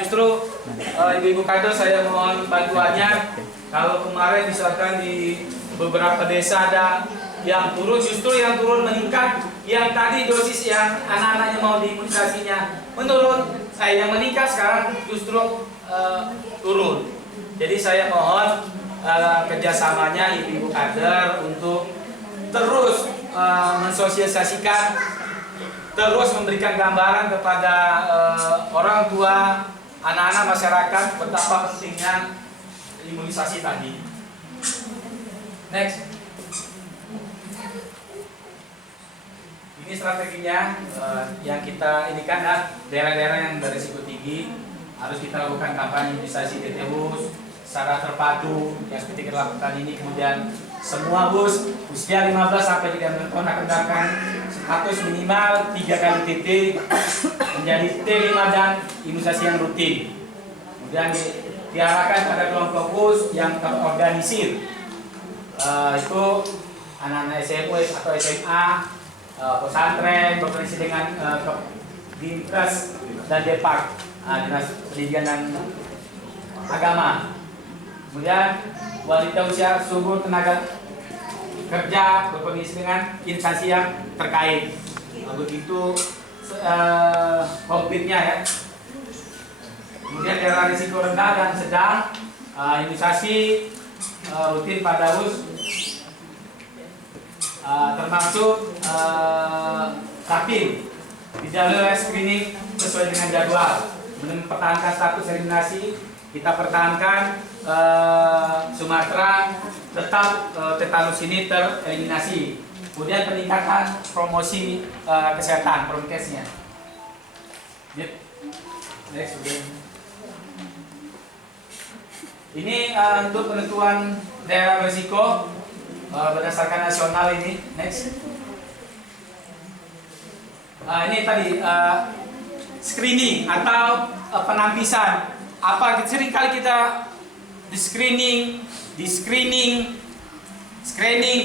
Justru ibu-ibu kader saya mohon bantuannya. Kalau kemarin misalkan di beberapa desa ada yang turun, justru yang turun meningkat. Yang tadi dosis yang anak-anaknya mau diimunisasinya menurun, yang meningkat sekarang justru turun. Jadi saya mohon kerjasamanya ibu-ibu kader untuk terus mensosialisasikan, terus memberikan gambaran kepada orang tua, anak-anak masyarakat betapa pentingnya imunisasi tadi. Next. Ini strateginya yang kita ini kan daerah-daerah yang berisiko tinggi harus kita lakukan kampanye imunisasi tetanus secara terpadu yang seperti kita lakukan ini. Kemudian semua bus usia 15 sampai 30 tahun akan mendapatkan status minimal 3 kali TT menjadi T5 dan imunisasi yang rutin. Kemudian diarahkan pada kelompok bus yang terorganisir, itu anak-anak SMP atau SMA, pesantren berkoordinasi dengan Dinkes dan Depak, Dinas Pendidikan dan Agama. Kemudian wanita usia subur tenaga kerja berkoordinasi dengan instansi yang terkait. Begitu konfliknya ya. Kemudian daerah risiko rendah dan sedang, imunisasi rutin pada us, termasuk rapid dijalur screening sesuai dengan jadwal. Mempertahankan status eliminasi, kita pertahankan Sumatera tetap tetanus ini tereliminasi. Kemudian peningkatan promosi kesehatan, promkesnya. Next. Ini untuk penentuan daerah berisiko berdasarkan nasional ini. Next. Ini tadi screening atau penampisan. Seringkali kita di screening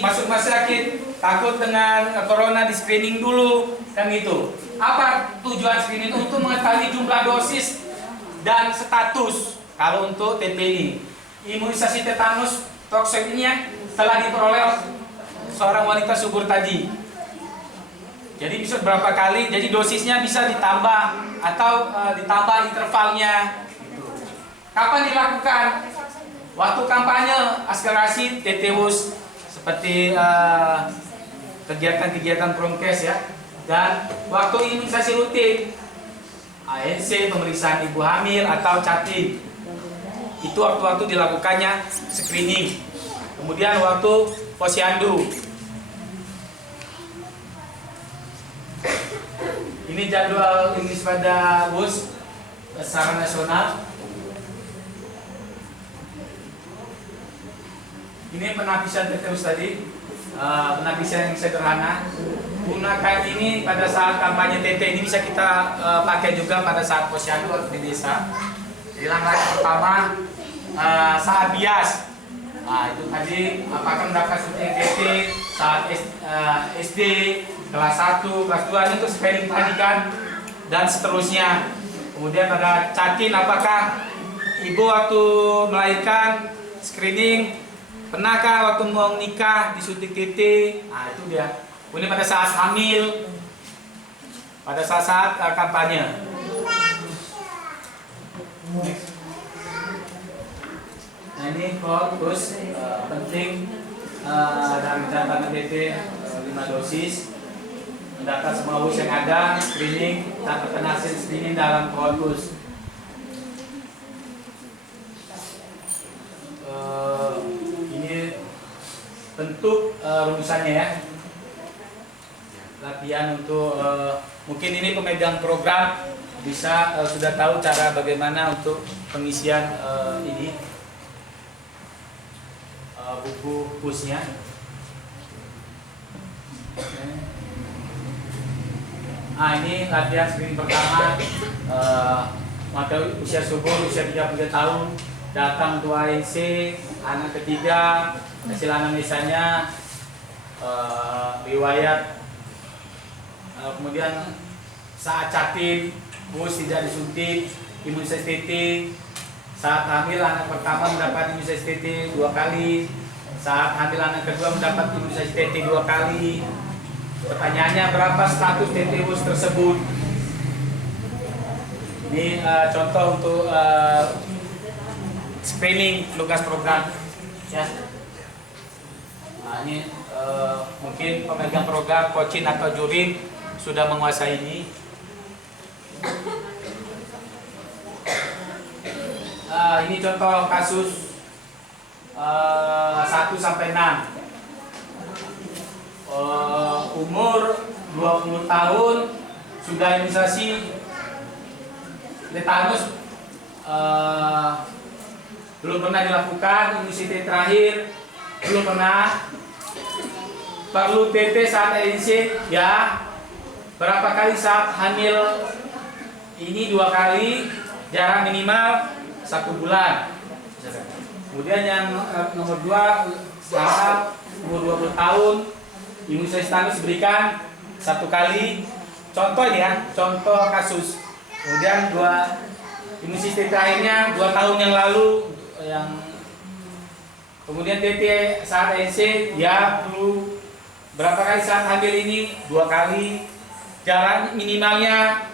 masuk rumah sakit, takut dengan corona, di screening dulu kan gitu. Apa tujuan screening? Untuk mengetahui jumlah dosis dan status. Kalau untuk TP ini, imunisasi tetanus toksik ini yang telah diperoleh seorang wanita subur tadi. Jadi bisa berapa kali? Jadi dosisnya bisa ditambah atau ditambah intervalnya. Kapan dilakukan? Waktu kampanye aspirasi tetanus seperti kegiatan-kegiatan promkes ya, dan waktu imunisasi rutin ANC, pemeriksaan ibu hamil atau catin, itu waktu-waktu dilakukannya screening. Kemudian waktu posyandu, ini jadwal imunisasi pada bus secara nasional. Ini penapisan tetanus tadi, penapisan yang sederhana. Gunakan ini pada saat kampanye TT, ini bisa kita pakai juga pada saat posyandu atau di desa. Jadi langkah pertama saat bias. Itu tadi apakah mendapatkan suntikan TT saat SD, kelas 1, kelas 2 ini untuk screening tadi kan, dan seterusnya. Kemudian pada catin, apakah ibu waktu melahirkan screening, pernahkah waktu mau nikah disuntik TT? Itu dia. Kemudian pada saat hamil, pada saat kampanye. Nah ini terus penting dalam mencatatkan TT 5 dosis, mendata semua bus yang ada, screening, catatkan hasil screening dalam korpus. Ini bentuk rumusannya ya. Latihan untuk mungkin ini pemegang program bisa sudah tahu cara bagaimana untuk pengisian ini buku pusnya. Ini latihan screening pertama, mata usia subur usia 33 tahun, datang tua ANC, anak ketiga, hasil anamnesanya, riwayat. Kemudian saat catin bus tidak disuntik, imunisasi TT. Saat hamil anak pertama mendapat imunisasi TT 2 kali. Saat hamil anak kedua mendapat imunisasi TT 2 kali. Pertanyaannya, berapa status TT-US tersebut? Ini contoh untuk screening tugas program. Ya. Nah, ini mungkin pemegang program, coaching atau juri sudah menguasai ini. Ini contoh kasus 1 sampai 6. Umur 20 tahun sudah imunisasi tetanus, belum pernah dilakukan. Imunisasi terakhir belum pernah. Perlu TT saat ENC, ya. Berapa kali saat hamil? Ini 2 kali. Jarak minimal 1 bulan. Kemudian yang nomor 2, saat umur 20 tahun, imunisasi tetanus berikan 1 kali. Contoh ini ya, contoh kasus. Kemudian 2 imunisasi terakhirnya 2 tahun yang lalu. Kemudian TT saat ENC, ya perlu berapa kali saat hamil ini? 2 kali. Jarak minimalnya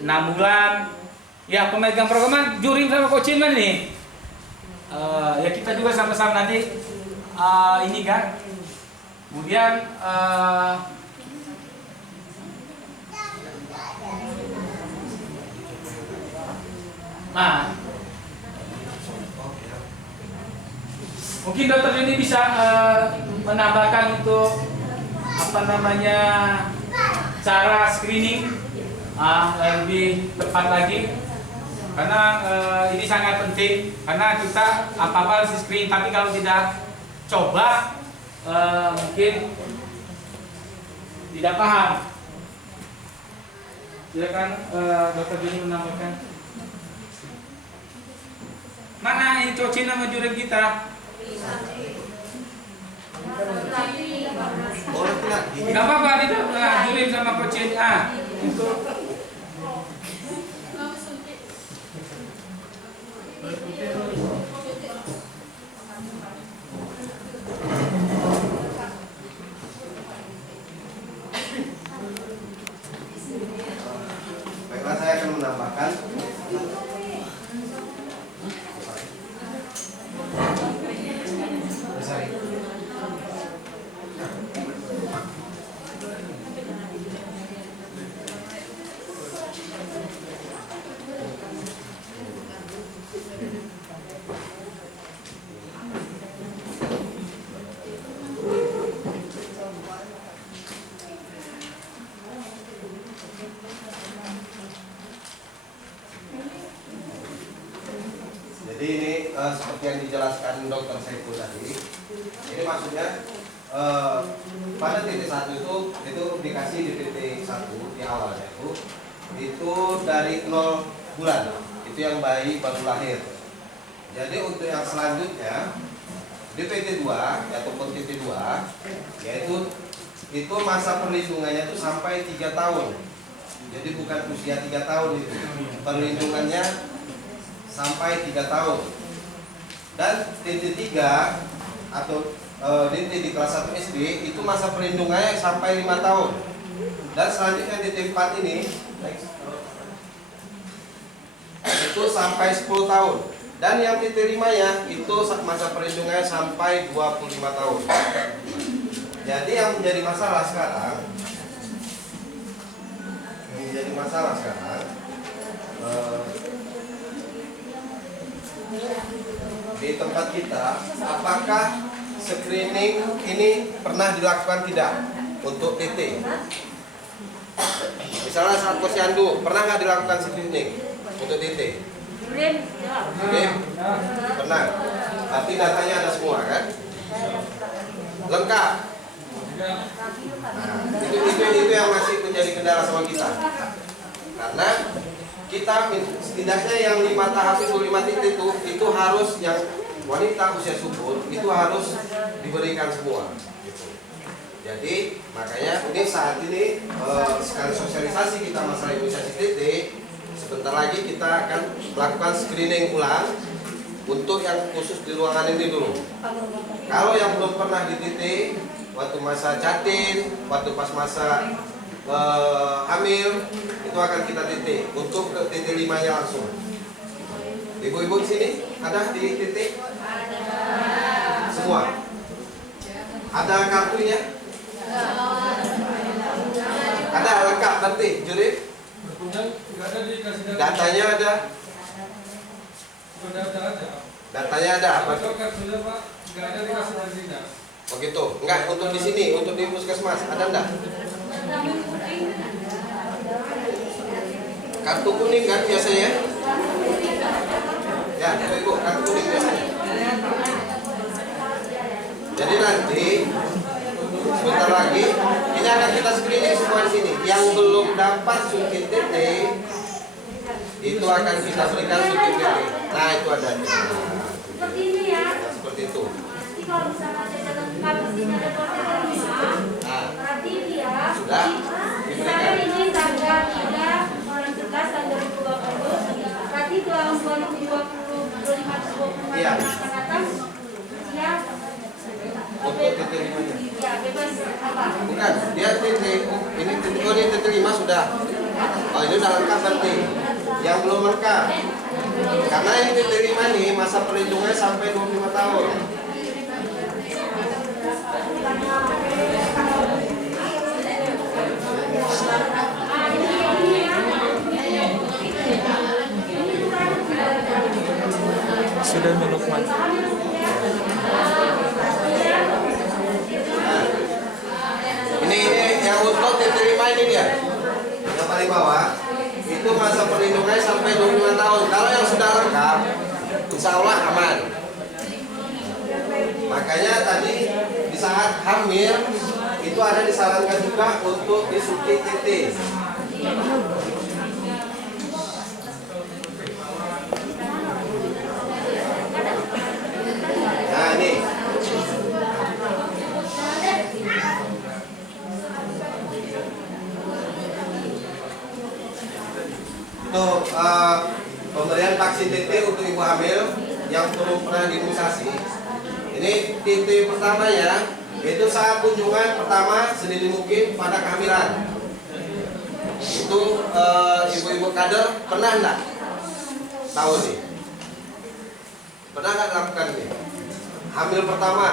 6 bulan. Ya, pemegang program juri sama coaching kan nih. Ya kita juga sama-sama nanti ini kan. Kemudian nah, mungkin dokter ini bisa menambahkan untuk cara screening lebih tepat lagi, karena ini sangat penting, karena kita apa-apa harus screening, tapi kalau tidak coba mungkin tidak paham. Silakan dokter Juni menambahkan. Mana ini coaching sama juri kita? Gak apa-apa, tidak juri sama coaching. Untuk baiklah, saya akan menambahkan. Jadi ini seperti yang dijelaskan Dokter Saiful tadi. Ini maksudnya pada titik 1 itu dikasih di titik 1 di awalnya itu dari 0 bulan. Itu yang bayi baru lahir. Jadi untuk yang selanjutnya di PT2 ataupun PT2 yaitu itu masa perlindungannya itu sampai 3 tahun. Jadi bukan usia 3 tahun itu. Perlindungannya sampai 3 tahun. Dan TT3 atau di kelas 1 SD itu masa perlindungannya sampai 5 tahun. Dan selanjutnya di TT4 ini itu sampai 10 tahun. Dan yang TT5 ya itu masa perlindungannya sampai 25 tahun. Jadi yang menjadi masalah sekarang di tempat kita, apakah screening ini pernah dilakukan tidak untuk TT? Misalnya saat posyandu, pernah nggak dilakukan screening untuk TT? Pernah. Berarti datanya ada semua kan? Lengkap. Nah, itu yang masih menjadi kendala sama kita. Karena kita setidaknya yang 5 tahap itu 5 titik itu harus yang wanita usia subur itu harus diberikan semua. Jadi makanya ini saat ini sekali sosialisasi kita masalah imunisasi TT sebentar lagi kita akan melakukan screening ulang untuk yang khusus di ruangan ini dulu. Kalau yang belum pernah di TT waktu masa jatin, waktu pas masa hamil, itu akan kita TT untuk ke TT 5 nya langsung. Ibu-ibu di sini ada di TT? Semua? Ada kartunya? Ada lengkap berarti, Judit? Datanya ada? Datanya ada apa? Oh gitu. Enggak, untuk di sini, untuk di puskesmas ada enggak? Kartu kuning kan biasanya? Ya, Ibu, kartu kuning biasanya. Jadi nanti sebentar lagi ini akan kita screening semua di sini. Yang belum dapat suntik TT itu akan kita berikan suntik TT. Nah, itu ada. Seperti ini ya. Seperti itu. Nanti kalau misalnya ada sini ada Nah, berarti dia sudah misalnya diberikan. ini tanggal 3 bulan 11 tahun 2020 berarti tahun 2020 Iya. akan datang dia Untuk TT 5-nya. ya bebas apa? Bukan, dia TT. Ini TT, oh ini TT 5 sudah. Oh ini udah lengkap berarti. Yang belum lengkap. Karena ini TT 5 nih masa perlindungannya sampai 25 tahun. Sudah Lukman. Ini yang untuk TT 5 ini dia. Yang paling bawah itu masa perlindungannya sampai 25 tahun. Kalau yang sudah lengkap, insya Allah aman. Makanya tadi di saat hamil itu ada disarankan juga untuk disuntik TT. Nah ini. Itu pemberian vaksin TT untuk ibu hamil yang belum pernah diimunisasi. Ini TT pertamanya itu saat kunjungan pertama sedini mungkin pada kehamilan. Itu ibu-ibu kader pernah enggak tahu nih? Pernah enggak lakukan ini? Hamil pertama,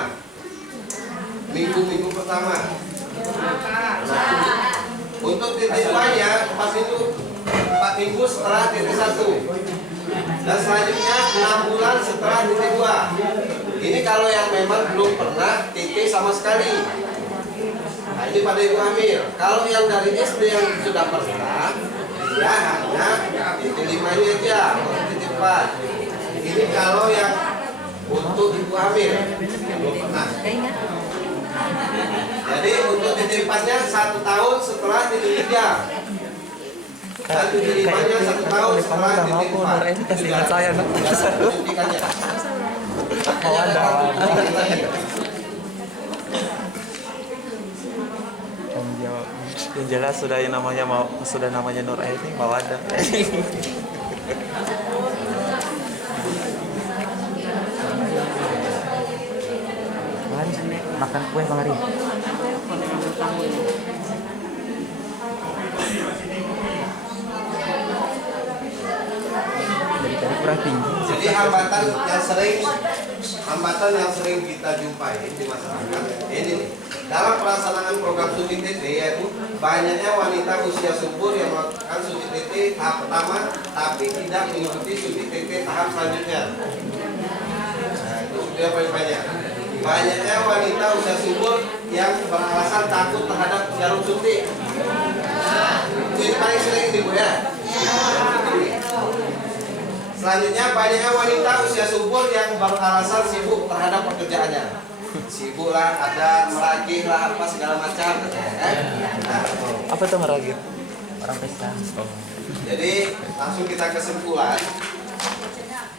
minggu-minggu pertama. Nah, untuk TT 2-nya pas itu 4 minggu setelah TT 1 dan selanjutnya 6 bulan setelah TT 2. Ini kalau yang memang belum pernah TT sama sekali. Nah ini pada ibu hamil. Kalau yang dari SD yang sudah pernah, dia hanya TT 5-nya aja, TT 4. Ini kalau yang untuk ibu hamil yang belum pernah. Jadi untuk TT 4-nya 1 tahun setelah TT 3. Dan TT 5-nya 1 tahun setelah TT 4. Ini kasih ingat saya nak. Suntikannya. Oh ada. Yang jelas sudah yang namanya Nur Aini Mawada. Mari makan kue Bang Ari. Dari tadi kurang tinggi. Jadi hambatan yang sering kita jumpai di masyarakat ini nih. Dalam pelaksanaan program suntik TT yaitu banyaknya wanita usia subur yang melakukan suntik TT tahap pertama tapi tidak mengikuti suntik TT tahap selanjutnya. Nah, itu sudah paling banyak. Banyaknya wanita usia subur yang beralasan takut terhadap jarum suntik. Ini paling sering ini Bu ya. Selanjutnya banyaknya wanita usia subur yang beralasan sibuk terhadap pekerjaannya. Sibuk lah, ada meragih lah, apa segala macam. Nah, Apa tuh meragit? Orang pesta. Oh. jadi langsung kita kesimpulan.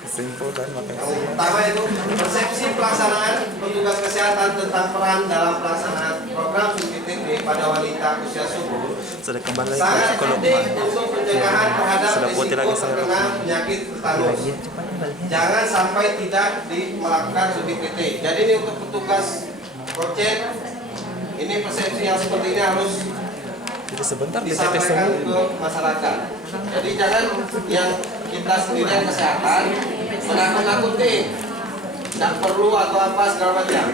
Kesimpulan makan. Yang pertama itu persepsi pelaksanaan petugas kesehatan tentang peran dalam pelaksanaan program suntik TT pada wanita usia subur Sudah kembali lagi sangat ke penting Lukman. untuk pencegahan terhadap Sudah putih risiko lagi saya. terkena penyakit tetanus. Jangan sampai tidak melakukan suntik TT. Jadi ini untuk petugas Procet, ini persepsi yang seperti ini harus Jadi sebentar di tetes disampaikan dulu. ke masyarakat. Jadi jangan yang kita sendiri yang kesehatan menakut-nakuti, tidak perlu atau apa segala macam.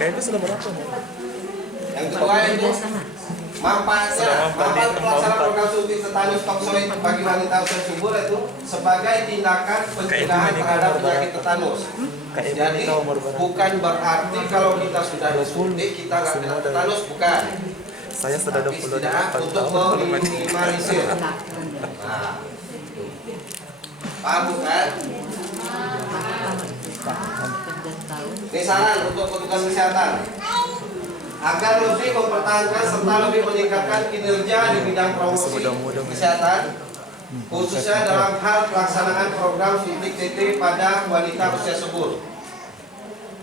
Kayaknya sudah berapa nih? Yang kedua itu manfaat pelaksanaan program suntik tetanus toksoid bagi wanita usia subur itu sebagai tindakan pencegahan terhadap penyakit tetanus. Jadi bukan berarti kalau kita sudah disuntik kita nggak kena tetanus, bukan. Saya sudah Tapi 28 setidaknya untuk tahun. meminimalisir. Nah, paham bukan? Ini saran untuk petugas kesehatan agar lebih mempertahankan serta lebih meningkatkan kinerja di bidang promosi kesehatan, khususnya dalam hal pelaksanaan program suntik TT pada wanita usia subur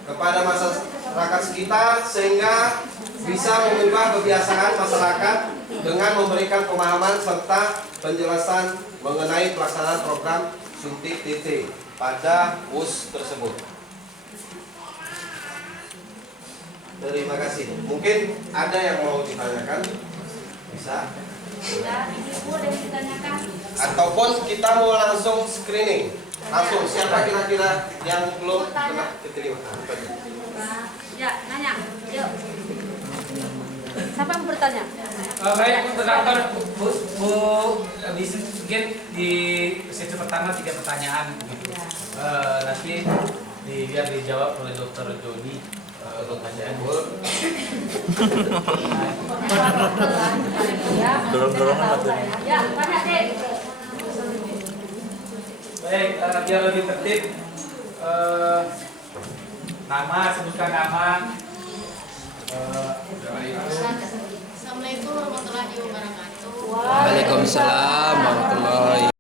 kepada masyarakat sekitar, sehingga bisa mengubah kebiasaan masyarakat dengan memberikan pemahaman serta penjelasan mengenai pelaksanaan program suntik TT pada US tersebut. Terima kasih. Mungkin ada yang mau ditanyakan? Bisa? Ya, ibu ada yang ditanyakan. Ataupun kita mau langsung screening. Langsung, siapa kira-kira yang belum kena diterima? Ya, nanya. Yuk. Siapa yang bertanya? Baik, untuk dokter, Bu, mungkin di sesi pertama 3 pertanyaan. Nanti biar dijawab oleh Dokter Joni. Dokter Jaibul. Dorong-dorongan materi. Ya, tanya deh. Baik, biar lebih tertib, nama, sebutkan nama. Assalamualaikum warahmatullahi wabarakatuh. Waalaikumsalam warahmatullahi